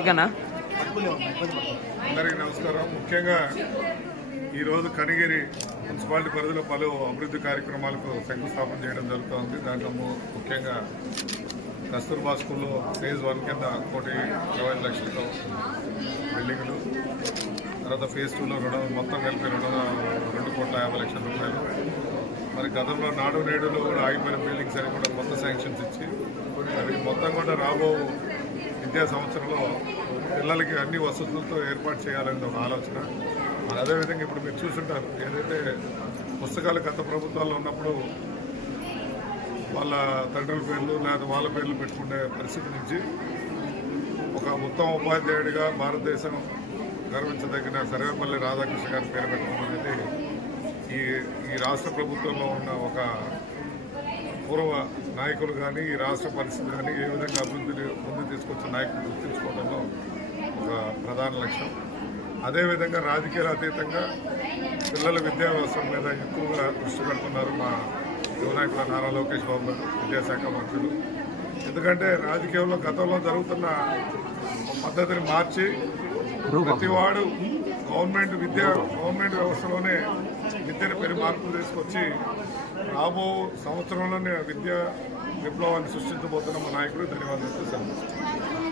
ఓకేనా? అందరికీ నమస్కారం. ముఖ్యంగా ఈరోజు కనిగిరి మున్సిపాలిటీ పరిధిలో పలు అభివృద్ధి కార్యక్రమాలకు శంకుస్థాపన చేయడం జరుగుతోంది. దాంట్లో ముఖ్యంగా కస్తూర్బా స్కూల్లో ఫేజ్ 1 కింద 1,25,00,000తో బిల్డింగులు, తర్వాత ఫేజ్ 2లో మొత్తం కలిపి 2,50,00,000 రూపాయలు. మరి గతంలో నాడు నేడులో కూడా ఆగిపోయిన బిల్డింగ్స్ అని కూడా కొత్త శాంక్షన్స్ ఇచ్చి అవి మొత్తం కూడా రాబో విద్యా సంవత్సరంలో పిల్లలకి అన్ని వసతులతో ఏర్పాటు చేయాలనే ఒక ఆలోచన. మరి అదేవిధంగా ఇప్పుడు మీరు చూసుంటారు, ఏదైతే పుస్తకాలు గత ప్రభుత్వాల్లో ఉన్నప్పుడు వాళ్ళ తండ్రుల పేర్లు లేదా వాళ్ళ పేర్లు పెట్టుకునే పరిస్థితి నుంచి ఒక ఉత్తమ ఉపాధ్యాయుడిగా భారతదేశం గర్వించదగిన సర్వేపల్లి రాధాకృష్ణ గారి పేరు పెట్టడం అనేది ఈ రాష్ట్ర ప్రభుత్వంలో ఉన్న ఒక పూర్వ నాయకులు కానీ ఈ రాష్ట్ర పరిస్థితి కానీ ఏ విధంగా అభివృద్ధిని ముందుకు తీసుకొచ్చిన నాయకులు గుర్తించుకోవడంలో ఒక ప్రధాన లక్ష్యం. అదేవిధంగా రాజకీయాల అతీతంగా పిల్లల విద్యా వ్యవస్థ మీద ఎక్కువగా దృష్టి పెడుతున్నారు మా యువ నాయకుల నారా లోకేష్ బాబు గారు, విద్యాశాఖ మంత్రులు. ఎందుకంటే రాజకీయంలో గతంలో జరుగుతున్న పద్ధతిని మార్చి ప్రతివాడు గవర్నమెంట్ వ్యవస్థలోనే విద్యను పెరి మార్పులు తీసుకొచ్చి రాబో సంవత్సరంలోనే విద్యా విప్లవాన్ని సృష్టించబోతున్న మా నాయకుడు ధన్యవాదాలు.